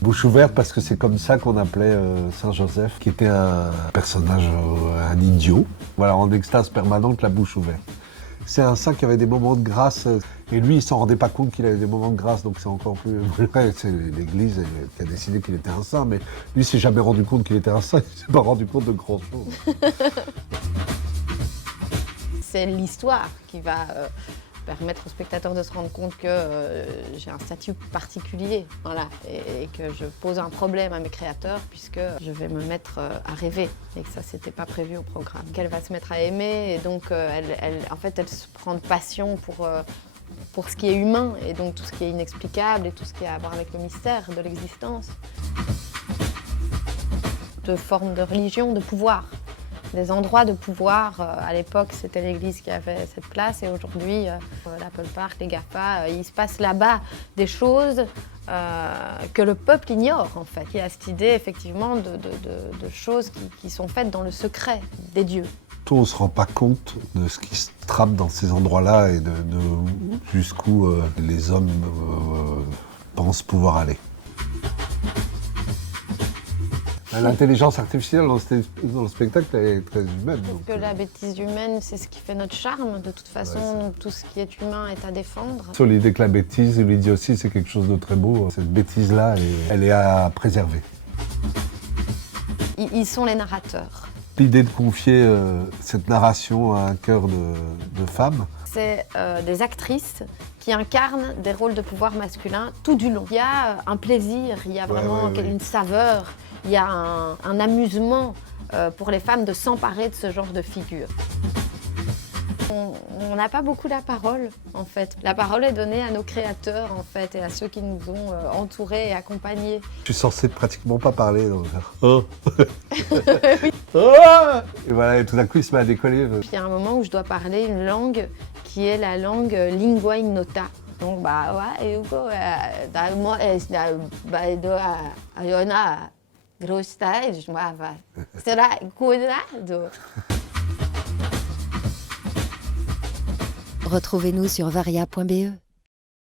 Bouche ouverte parce que c'est comme ça qu'on appelait Saint Joseph, qui était un personnage, un idiot, voilà, en extase permanente, la bouche ouverte. C'est un saint qui avait des moments de grâce, et lui, il s'en rendait pas compte qu'il avait des moments de grâce, donc c'est encore plus vrai. C'est l'Église qui a décidé qu'il était un saint, mais lui, il s'est jamais rendu compte qu'il était un saint, il s'est pas rendu compte de grand-chose. C'est l'histoire qui va permettre au spectateur de se rendre compte que j'ai un statut particulier, voilà, et que je pose un problème à mes créateurs puisque je vais me mettre à rêver et que ça c'était pas prévu au programme. Qu'elle va se mettre à aimer et donc en fait elle se prend de passion pour ce qui est humain et donc tout ce qui est inexplicable et tout ce qui a à voir avec le mystère de l'existence. De formes de religion, de pouvoir. Des endroits de pouvoir. À l'époque, c'était l'Église qui avait cette place et aujourd'hui, l'Apple Park, les GAFA, il se passe là-bas des choses que le peuple ignore en fait. Il y a cette idée effectivement de choses qui sont faites dans le secret des dieux. On ne se rend pas compte de ce qui se trame dans ces endroits-là et de jusqu'où les hommes pensent pouvoir aller. L'intelligence artificielle dans le spectacle est très humaine. Parce que la bêtise humaine, c'est ce qui fait notre charme. De toute façon, ouais, tout ce qui est humain est à défendre. Sur l'idée que la bêtise et l'idiotie, c'est quelque chose de très beau. Cette bêtise-là, elle est à préserver. Ils sont les narrateurs. L'idée de confier cette narration à un cœur de femme. C'est des actrices qui incarnent des rôles de pouvoir masculin tout du long. Il y a un plaisir, il y a vraiment une saveur, il y a un amusement pour les femmes de s'emparer de ce genre de figure. On n'a pas beaucoup la parole, en fait. La parole est donnée à nos créateurs, en fait, et à ceux qui nous ont entourés et accompagnés. Je suis censée pratiquement pas parler, donc... Oh. Oui. Oh. Et voilà, et tout d'un coup, il se met à décoller. Puis il y a un moment où je dois parler une langue qui est la langue lingua ignota. Donc, Retrouvez-nous sur varia.be.